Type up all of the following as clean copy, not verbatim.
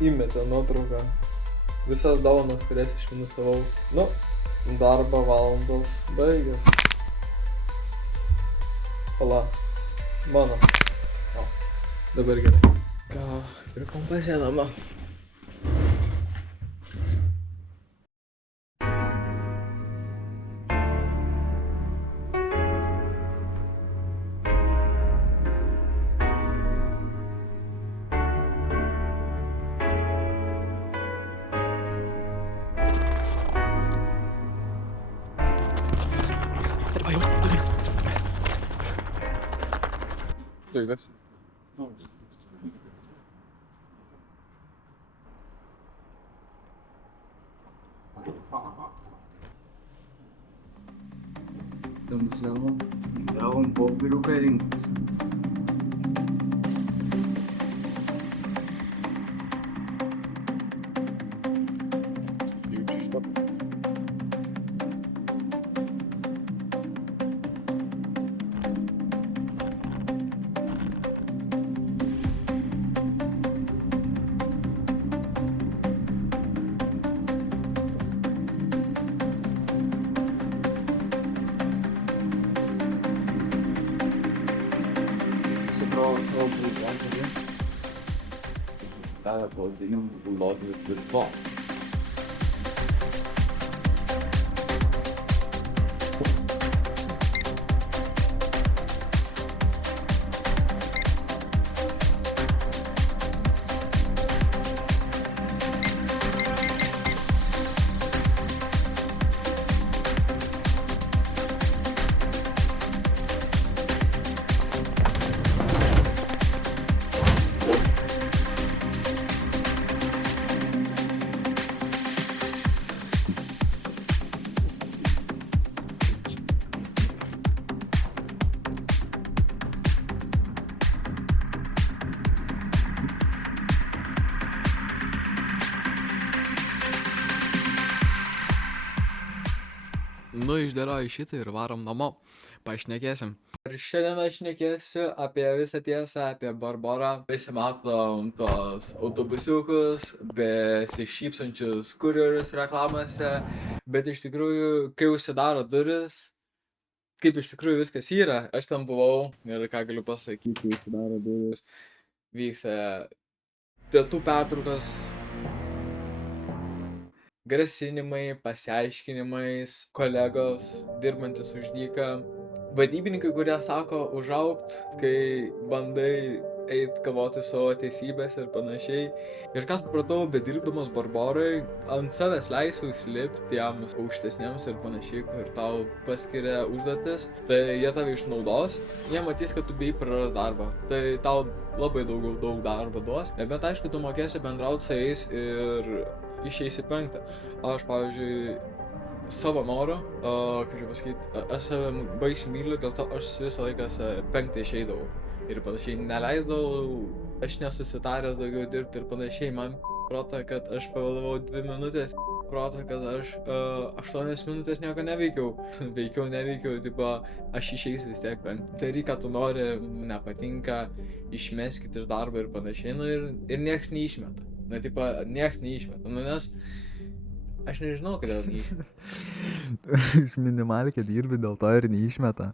įmetė nuotrauką. Visas dovanas, kurias išminusavau. Nu, darbo valandos baigės. Pala, mano. O, dabar gerai. Gal, prie kompas sėdama. Duygular. Estamos gavom popieriuką rinktis. Sukrovė savo buldoterį. Davė pavadinimą buldoteris virtuo. Nu, išdėlioju šitą ir varom namo. Pašnekėsim. Ir šiandien aš šnekėsiu apie visą tiesą, apie Barborą. Visi matom tos autobusiukus, besišypsančius kurjerius reklamose, bet iš tikrųjų, kai užsidaro duris, kaip iš tikrųjų viskas yra. Aš ten buvau ir ką galiu pasakyti, kai užsidaro duris, vyksta pietų pertraukos, grasinimai, pasiaiškinimais, kolegos dirbantis už dyką, vadybininkai, kurie sako užaugt, kai bandai eit kovoti savo teisybės ir panašiai. Ir ką supratau, bedirbdamas Barborai, ant savęs leisiu slėpti tiems aukštesniems ir panašiai, ir tau paskiria užduotis, tai jie tave išnaudos, jie matys, kad tu bijai praras darbą, tai tau labai daug darbo duos, nebent aišku, tu mokėsi bendrauti su jais ir išeisi penktą. Aš, pavyzdžiui, savo noru, kaip čia pasakyti, aš save baisiai myliu, dėl to aš visą laiką penktą išeidavau. Ir panašiai neleisdavau, aš nesusitaręs daugiau dirbti ir panašiai. Man prota, kad aš pavėlavau 2 minutės, prota, kad aš 8 minutės nieko neveikiau. Neveikiau, tipo, aš išeisiu vis tiek penktą. Daryk, ką tu nori, nepatinka, išmeskit iš darbo ir panašiai, nu ir nieks neišmeta. Na, tipo, nieks neišmeta, nu, nes aš nežinau, kodėl neišmeta. Iš minimalkę dirbi, dėl to ir neišmeta.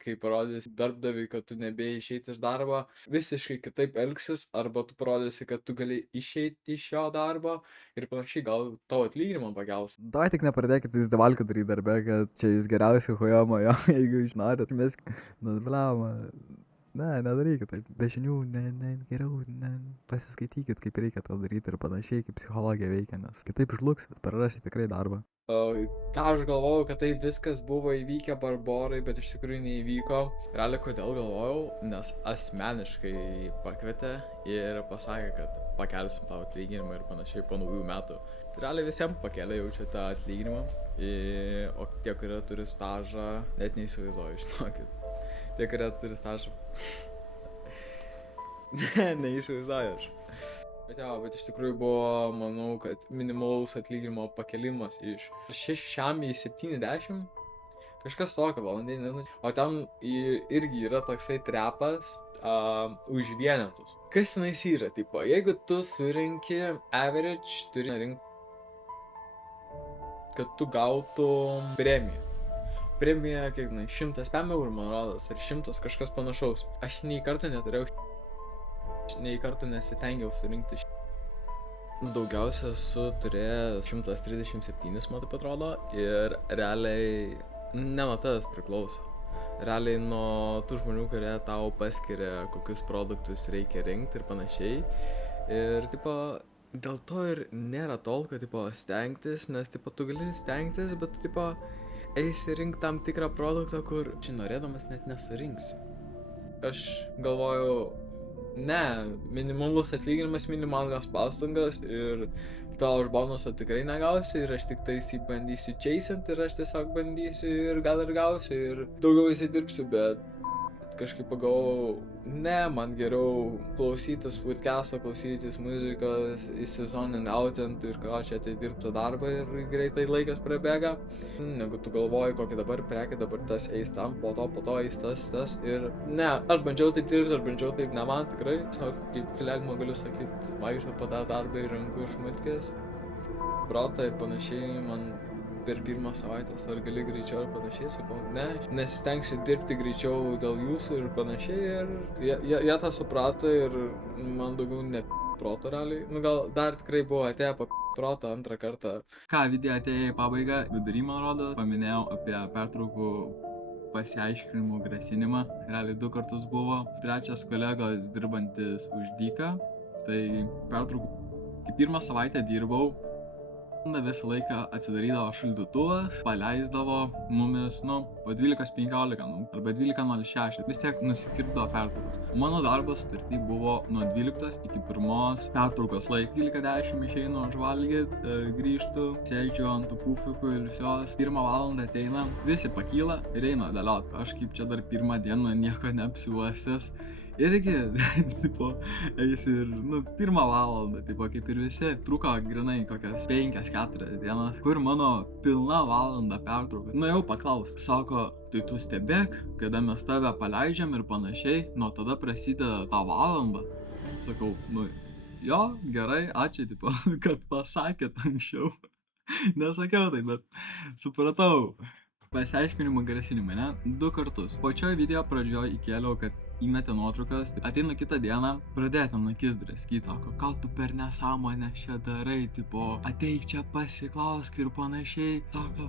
Kai parodys darbdaviui, kad tu nebėjai išeiti iš darbo, visiškai kitaip elgsis, arba tu parodysi, kad tu gali išeiti iš jo darbo ir panašiai, gal tavo atlyginimą pakels. Davai tik nepradėkit jūs devalką daryti darbe, kad čia jūs geriausiai hujomo jo, jeigu jūs norit, mes, nu, blama. Ne, nedarykit, tai be žinių, geriau, pasiskaitykit, kaip reikia tą daryti ir panašiai, kaip psichologija veikia, nes kitaip žlugsit, prarasit tikrai darbą. Ką aš galvojau, kad taip viskas buvo įvykę Barborai, bet iš tikrųjų neįvyko. Realiai kodėl galvojau, nes asmeniškai pakvietė ir pasakė, kad pakelsim tavo atlyginimą ir panašiai po naujų metų. Realiai visiems pakėlė jaučia tą atlyginimą, o tie, kurie turi stažą, net neįsivaizduoju, žinokit. Tie, kurie turi stažą. Neįsivaizduoju aš. Bet iš tikrųjų buvo, manau, kad minimalaus atlyginimo pakelimas iš 6 į 70. Kažkas tokio valandinį. O ten irgi yra toksai trepas už vienetus. Kas tenais yra, tipo, jeigu tu surinki average, turi rinkti, kad tu gautum premiją. Premija, kiek, 100 PM eurų, man rodos, ar 100 kažkas panašaus. Aš nei kartą neturėjau, nei kartą nesitengiau surinkti. Daugiausia esu turėjęs 137, man taip atrodo, ir realiai ne nuo tavęs priklauso. Realiai nuo tų žmonių, kurie tau paskiria, kokius produktus reikia rinkti ir panašiai. Ir, tipo, dėl to ir nėra tolko, tipo, stengtis, nes, tipo, tu gali stengtis, bet, tipo, eisi rinkti tam tikrą produktą, kur norėdamas net nesurinksi. Aš galvoju, ne, minimalus atlyginimas, minimalios pastangas ir tavo už bonusą tikrai negausi ir aš tik tais jį bandysiu chase'int ir aš tiesiog bandysiu ir gal ir gausiu ir daugiau įsidirbsiu, bet kažkaip pagalvojau, ne, man geriau klausytis podcast'o, klausytis muzikos, įsizonint ir ką čia dirbti darbą ir greitai laikas prabėga, negu tu galvoji, kokį dabar prekį, dabar tas eis tam, po to eis tas ir ne, aš bandžiau taip dirbti, aš bandžiau taip, ne man tikrai, kaip flegma galiu sakyti, vaikščiau po tą darbą ir renku šmutkės, protą ir panašiai, man per pirmą savaitę, ar gali greičiau ir panašiai, sakau, ne, nesistengsiu dirbti greičiau dėl jūsų ir panašiai ir jie tą suprato ir man daugiau ne proto realiai, gal dar tikrai buvo atėję protą antrą kartą. Ką, video atėjo į pabaigą, vidury, man rodo, paminėjau apie pertraukų pasiaiškinimų grasinimą, realiai 2 kartus buvo, 3 kolegos dirbantis už dyką, tai pertraukų, kai 1 savaitę dirbau, visą laiką atsidarydavo šaldytuvas, paleisdavo mumis, po 12:15, arba 12:06, vis tiek nusikirpdavo pertraukos. Mano darbas sutarty buvo nuo 12 iki 1 pertraukos laik. 12:10 išeinu žvalgyt, grįžtu, sėdžiu ant tų pufikų ir visos, 1 valandą ateina, visi pakyla ir eina dėliot. Aš kaip čia dar 1 dieną nieko neapsiuostęs. Irgi, tipo, eis ir, 1 valandą, tipo, kaip ir visi, truko grinai kokias 5-4 dienas, kur mano pilna valanda pertrauka. Nuėjau paklaust, sako, tai tu stebėk, kada mes tave paleidžiam ir panašiai, nuo tada prasideda tą valandą. Sakau, jo, gerai, ačiū, tipo, kad pasakėt anksčiau. Nesakiau tai, bet supratau. Pasiaiškinimų grasinimai, ne? 2 kartus. Pačioj video pradžioj įkėliau, kad įmetė nuotraukas, ateina kitą dieną, pradėjo ten akis draskyti, sako, ką tu per nesąmonę čia darai, tipo, ateik čia pasiklausk ir panašiai, sako,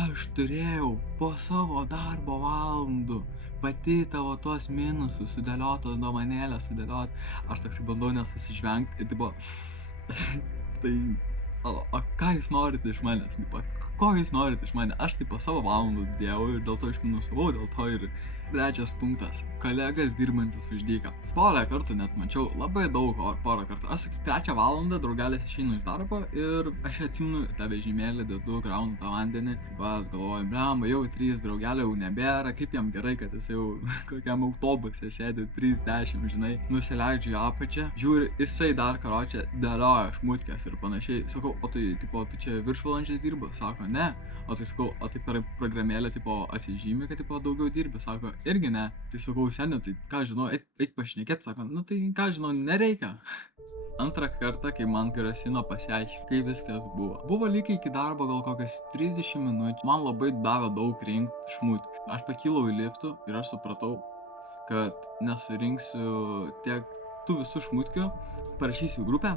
aš turėjau po savo darbo valandų pati tavo tuos minusus sudėliotos dovanėlės sudėliot, aš toksai bandau nesusižvengti, tipo, tai, o ką jūs norite iš manęs, tipo, ko jūs norite iš mane, aš tipo savo valandų dėjau ir dėl to išminusavau, dėl to ir 3 punktas, kolegas dirbantis už dyką. Porą kartų net mačiau, labai daug, porą kartų. Aš sakai, 3 valandą draugelis išeinu iš darbo ir aš atsimenu tą vežimėlį, dedu, kraunu tą vandenį. Vas galvoju, blemba, jau 3 draugelio jau nebėra, kaip jam gerai, kad jis jau kokiam autobuse sėdi 3:10, žinai. Nusileidžiu į apačią, žiūriu, jisai dar karočią dėlioja šmutkės ir panašiai. Sakau, o tai, tipo, tu čia viršvalandžiais dirbi? Sako, ne. O tai sakau, o tai per programėlę, tipo, atsižymi, kad, tipo, daugiau dirbi? Sako, irgi ne. Tai sakau, seniai, tai ką žinau, eik pašnekėt, sako, tai ką žinau, nereikia. Antrą kartą, kai man grasino pasiaiškinti, kaip viskas buvo. Buvo lygiai iki darbo gal kokias 30 minučių, man labai davė daug rinkti šmutkų. Aš pakilau į liftų ir aš supratau, kad nesurinksiu tiek tų visų šmutkių, parašysiu grupę.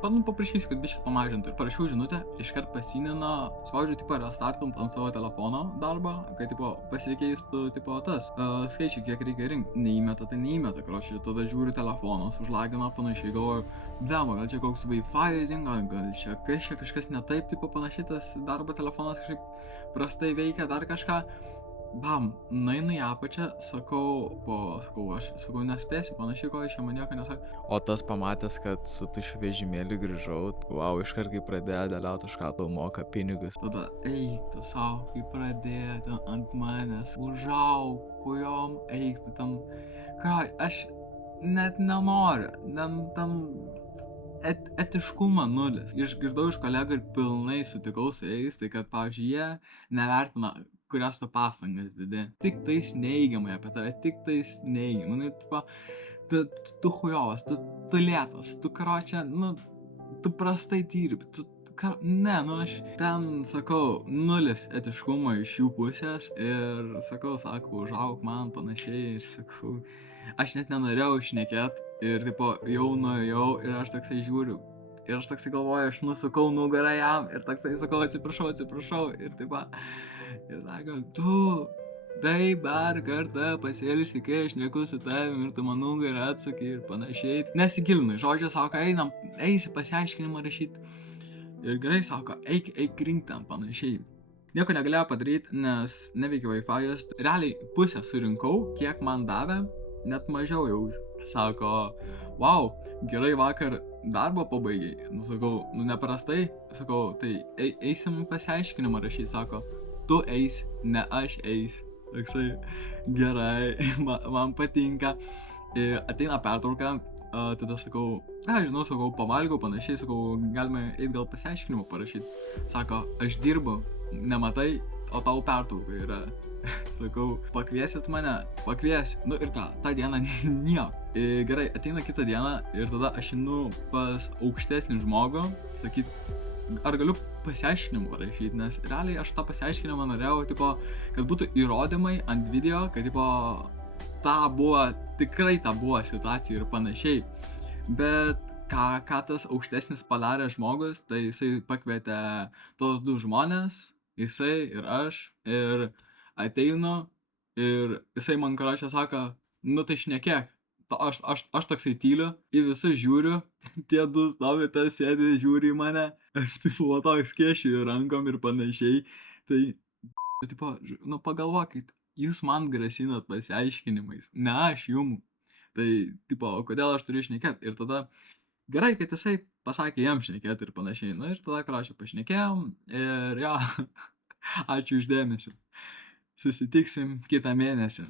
Paprašysiu, kad biškai pamažintų ir parašiau žinutę, iškart pasinino, spaudžiu tipo restartant ant savo telefono darbą, kad tipo pasikeistų tipo tas skaičiai, kiek reikia rinkti. Neįmeta, tai neįmeta, karočiui, tada žiūriu telefonas, užlagina panašiai, galvoju, blema, gal čia koks Wi-Fi dingo, gal čia kažkas ne taip, tipo panašiai tas darbo telefonas kažkaip prastai veikia, dar kažką. Bam, nueinu į apačią, sakau, nespėsiu, panašiai, ko iš čia man nieko nesako. O tas pamatęs, kad su tušiu vežimėliu grįžau, wow, iškart kai pradėjo dėliauti, už ką tau moka pinigus. Tada eik tu savo, kai pradėjo ten ant manęs, užauk, kujom, eik tu ten. Ką, aš net nenoriu, ten etiškumą nulis. Išgirdau iš kolegų ir pilnai sutikau su jais, tai kad, pavyzdžiui, jie nevertina kurias tu pastangas dedi. Tik tais neigiamai apie tave, tik tais neigiamai. Nu, tipo, tu chujovas, tu lėtas, tu karočią, nu, tu prastai dirbi, ne, nu aš ten, sakau, nulis etiškumo iš jų pusės ir sakau, užauk man panašiai ir sakau, aš net nenorėjau šnekėt ir, tipo, jau nuėjau ir aš toksai žiūriu. Ir aš toksai galvoju, aš nusukau nugarą jam ir toksai sakau, atsiprašau ir taip pat. Ir sako, tu taip dar kartą pasielgsi, kai aš šneku su tavim ir tu man nugarą atsuki ir panašiai. Nesigilinu, žodžiu, sako, eisi pasiaiškinimą rašyti. Ir gerai, sako, eik rink ten panašiai. Nieko negalėjau padaryti, nes neveikia Wi-Fi'as. Realiai pusę surinkau, kiek man davė, net mažiau jau. Sako, wow, gerai vakar darbą pabaigiai. Nu, sakau, nu neprastai. Sakau, tai eisim pasiaiškinimą rašyti. Sako, tu eisi, ne aš eisiu. Toksai, gerai, man patinka. Ateina pertrauka, tada sakau, žinau, sakau, pavalgau panašiai, sakau, galime eiti gal pasiaiškinimą parašyti. Sako, aš dirbu, nematai, o tau pertrauka yra. Sakau, pakviesit mane? Pakviesiu. Nu ir ką, tą dieną nieko. Gerai, ateina kitą dieną ir tada aš einu pas aukštesnį žmogų, sakyt, ar galiu pasiaiškinimą parašyti, nes realiai aš tą pasiaiškinimą norėjau, tipo, kad būtų įrodymai ant video, kad, tipo, tikrai ta buvo situacija ir panašiai. Bet ką tas aukštesnis padarė žmogus, tai jisai pakvietė tos du žmonės, jisai ir aš, ir ateinu ir jisai man karočią sako, nu tai šnekėk. Aš toksai tyliu, į visus žiūriu, tie du stovi, tas sėdi, žiūri į mane, aš tipo toks kiešiu rankom ir panašiai. Tai, tipo, nu pagalvokit, jūs man grasinat pasiaiškinimais, ne aš jum. Tai, tipo, kodėl aš turiu šnekėt? Ir tada, gerai, kad jisai pasakė jam šnekėt ir panašiai. Nu ir tada, karočią, pašnekėjom ir jo, ačiū už dėmesį. Susitiksim kitą mėnesį.